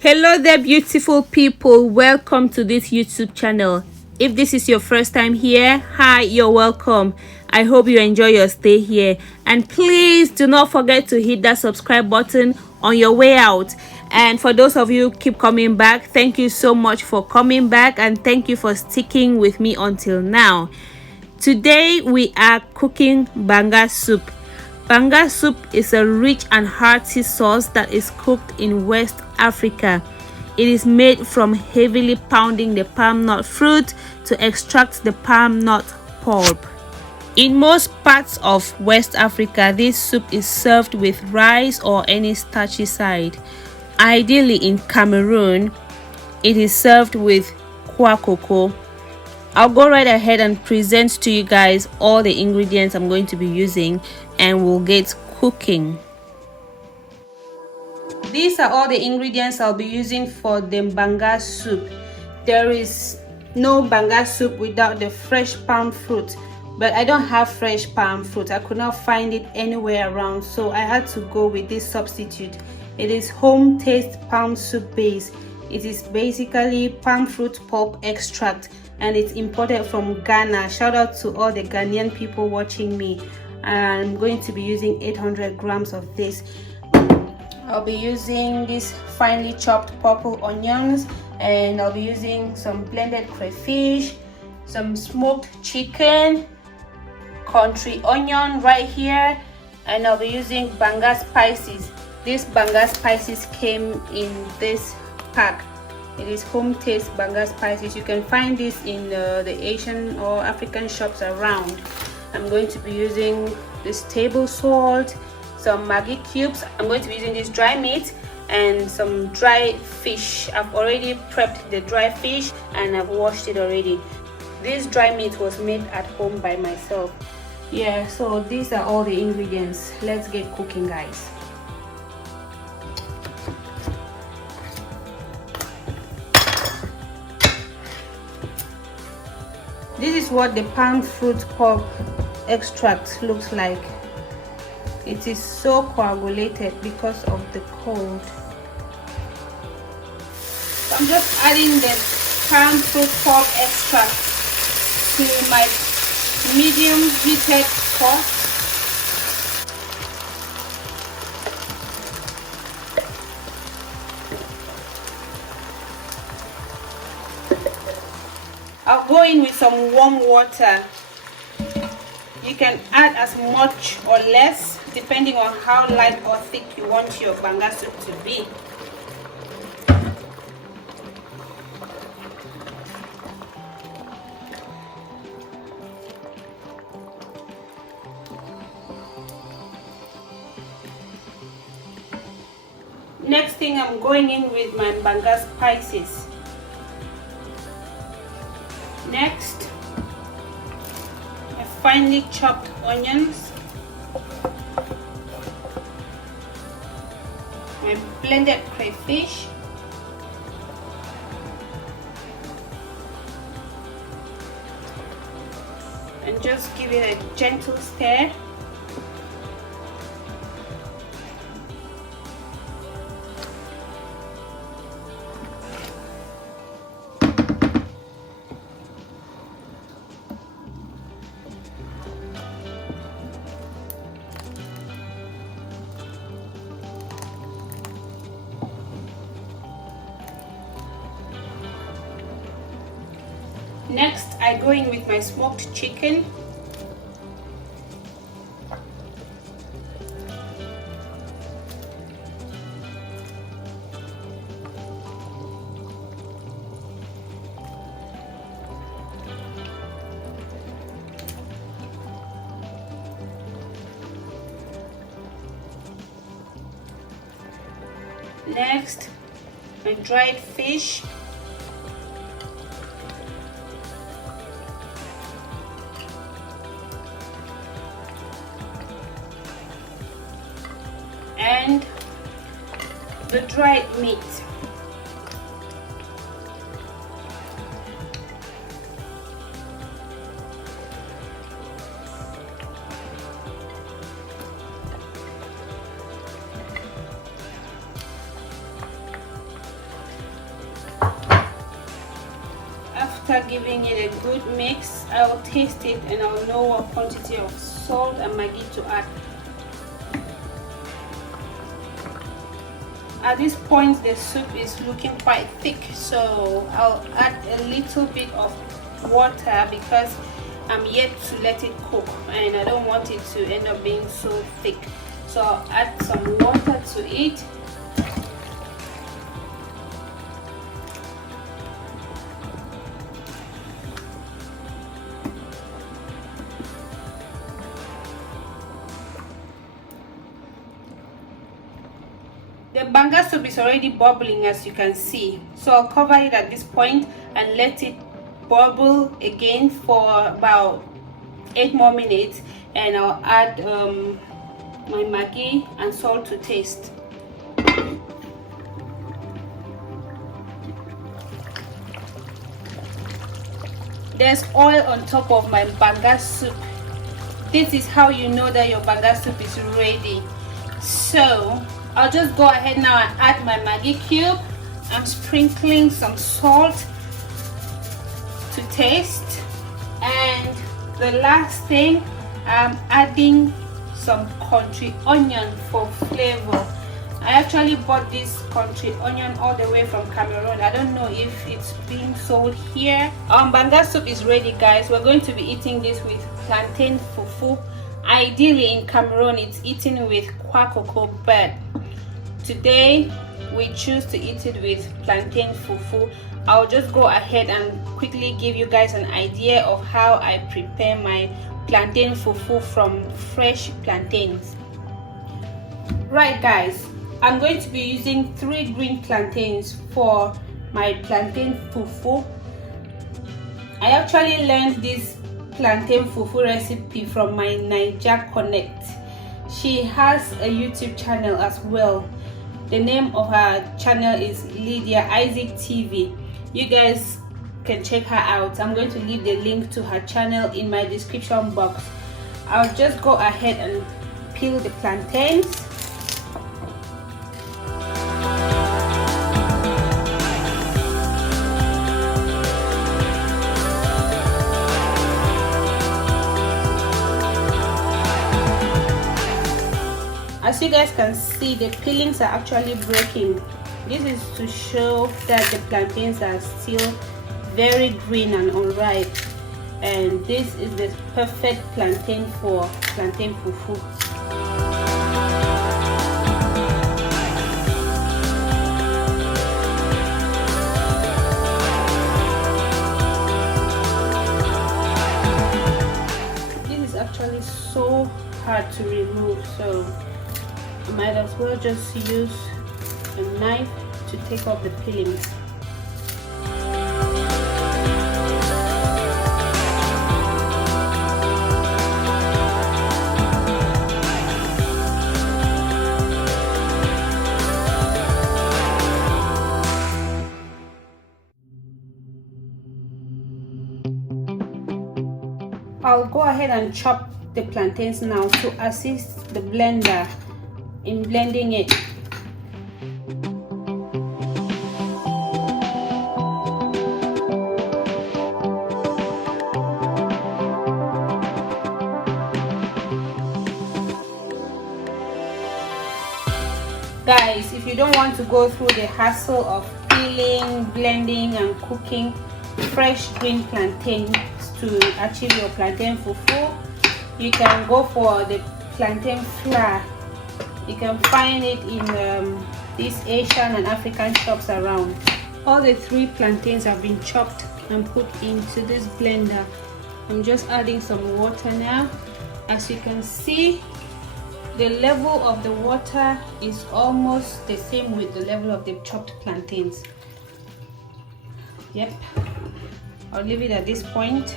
Hello there, beautiful people. Welcome to this YouTube channel. If this is your first time here, hi, you're welcome. I hope you enjoy your stay here, and please do not forget to hit that subscribe button on your way out. And for those of you keep coming back, thank you so much for coming back, and thank you for sticking with me until now. Today we are cooking banga soup. Banga soup is a rich and hearty sauce that is cooked in West Africa. It is made from heavily pounding the palm nut fruit to extract the palm nut pulp. In most parts of West Africa, this soup is served with rice or any starchy side. Ideally in Cameroon, it is served with kwakoko. I'll go right ahead and present to you guys all the ingredients I'm going to be using, and we'll get cooking. These are all the ingredients I'll be using for the banga soup. There is no banga soup without the fresh palm fruit, but I don't have fresh palm fruit. I could not find it anywhere around, so I had to go with this substitute. It is home taste palm soup base. It is basically palm fruit pulp extract, and it's imported from Ghana. Shout out to all the Ghanaian people watching me. I'm going to be using 800 grams of this. I'll be using these finely chopped purple onions, and I'll be using some blended crayfish, some smoked chicken, country onion right here, and I'll be using banga spices. These banga spices came in this pack. It is home taste banga spices. You can find this in the Asian or African shops around. I'm going to be using this table salt, some Maggi cubes. I'm going to be using this dry meat and some dry fish. I've already prepped the dry fish and I've washed it already. This dry meat was made at home by myself. Yeah, so these are all the ingredients. Let's get cooking, guys. This is what the palm fruit pulp extract looks like. It is so coagulated because of the cold. So I'm just adding the palm fruit pulp extract to my medium heated pot. I'll go in with some warm water. You can add as much or less depending on how light or thick you want your banga soup to be. Next thing, I'm going in with my banga spices. Next, my finely chopped onions, my blended crayfish, and just give it a gentle stir. Next, I go in with my smoked chicken. Next, my dried fish. And the dried meat. after giving it a good mix, I'll taste it and I'll know what quantity of salt and maggi to add. At this point the soup is looking quite thick, so I'll add a little bit of water because I'm yet to let it cook and I don't want it to end up being so thick. So I'll add some water to it. The banga soup is already bubbling, as you can see, so I'll cover it at this point and let it bubble again for about 8 more minutes, and I'll add my maggi and salt to taste. There's oil on top of my banga soup. This is how you know that your banga soup is ready. So I'll just go ahead now and add my maggi cube. I'm sprinkling some salt to taste, and the last thing, I'm adding some country onion for flavor. I actually bought this country onion all the way from Cameroon. I don't know if it's being sold here. Banga soup is ready, guys. We're going to be eating this with plantain fufu. Ideally in Cameroon it's eaten with kwakoko, but today we choose to eat it with plantain fufu. I'll just go ahead and quickly give you guys an idea of how I prepare my plantain fufu from fresh plantains. Right guys, I'm going to be using 3 green plantains for my plantain fufu. I actually learned this plantain fufu recipe from my Naija Connect. She has a YouTube channel as well. The name of her channel is Lydia Isaac TV. You guys can check her out. I'm going to leave the link to her channel in my description box. I'll just go ahead and peel the plantains. As you guys can see, the peelings are actually breaking. This is to show that the plantains are still very green and unripe, and this is the perfect plantain for plantain fufu. This is actually so hard to remove, so I might as well just use a knife to take off the peelings. I'll go ahead and chop the plantains now to assist the blender in blending it. Guys, if you don't want to go through the hassle of peeling, blending and cooking fresh green plantains to achieve your plantain fufu, you can go for the plantain flour. You can find it in these Asian and African shops around. All the 3 plantains have been chopped and put into this blender. I'm just adding some water now. As you can see, the level of the water is almost the same with the level of the chopped plantains. Yep, I'll leave it at this point.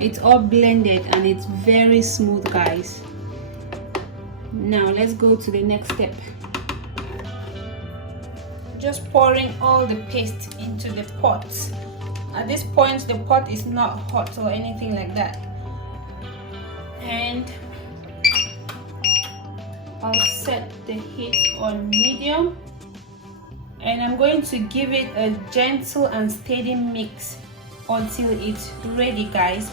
It's all blended and it's very smooth, guys. Now let's go to the next step. Just pouring all the paste into the pot. At this point the pot is not hot or anything like that, and I'll set the heat on medium, and I'm going to give it a gentle and steady mix until it's ready, guys.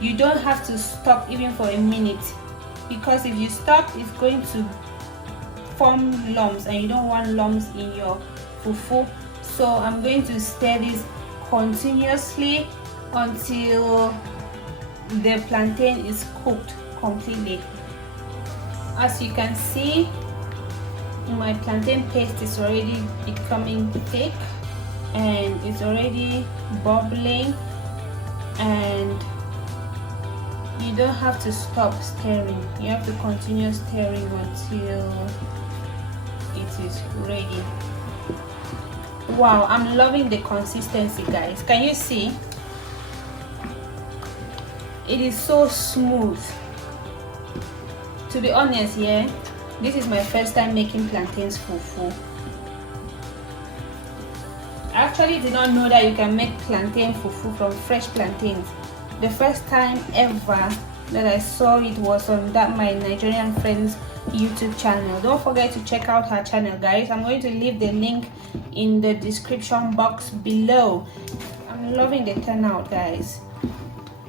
You don't have to stop even for a minute, because if you stop, it's going to form lumps, and you don't want lumps in your fufu. So I'm going to stir this continuously until the plantain is cooked completely. As you can see, my plantain paste is already becoming thick and it's already bubbling, and you don't have to stop stirring. You have to continue stirring until it is ready. Wow, I'm loving the consistency, guys. Can you see? It is so smooth. To be honest, yeah, this is my first time making plantains fufu. I actually did not know that you can make plantain fufu from fresh plantains. The first time ever that I saw it was on that my Nigerian friend's YouTube channel. Don't forget to check out her channel, guys. I'm going to leave the link in the description box below. I'm loving the turnout, guys.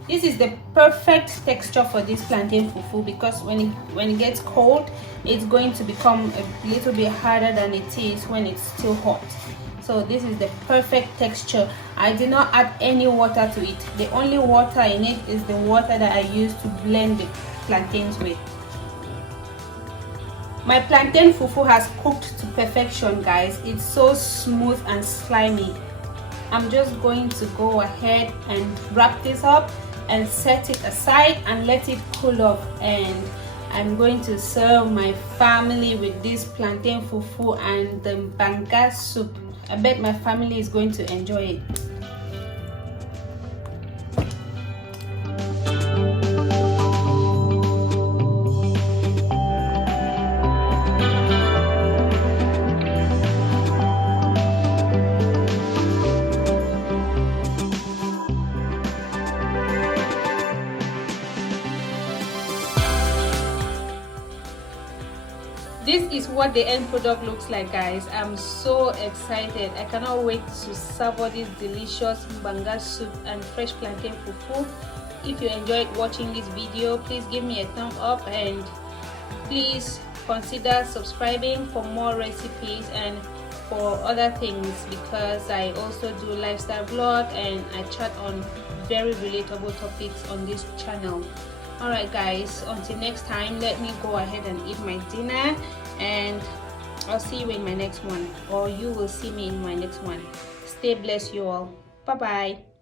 This is the perfect texture for this plantain fufu, because when it gets cold, it's going to become a little bit harder than it is when it's still hot. So this is the perfect texture. I did not add any water to it. The only water in it is the water that I used to blend the plantains with. My plantain fufu has cooked to perfection, guys. It's so smooth and slimy. I'm just going to go ahead and wrap this up and set it aside and let it cool off, and I'm going to serve my family with this plantain fufu and the banga soup. I bet my family is going to enjoy it. This is what the end product looks like, guys. I'm so excited. I cannot wait to serve all this delicious banga soup and fresh plantain fufu. If you enjoyed watching this video, please give me a thumb up, and please consider subscribing for more recipes and for other things, because I also do lifestyle vlog and I chat on very relatable topics on this channel. Alright, guys, until next time, let me go ahead and eat my dinner, and I'll see you in my next one, or you will see me in my next one. Stay blessed, you all. Bye bye.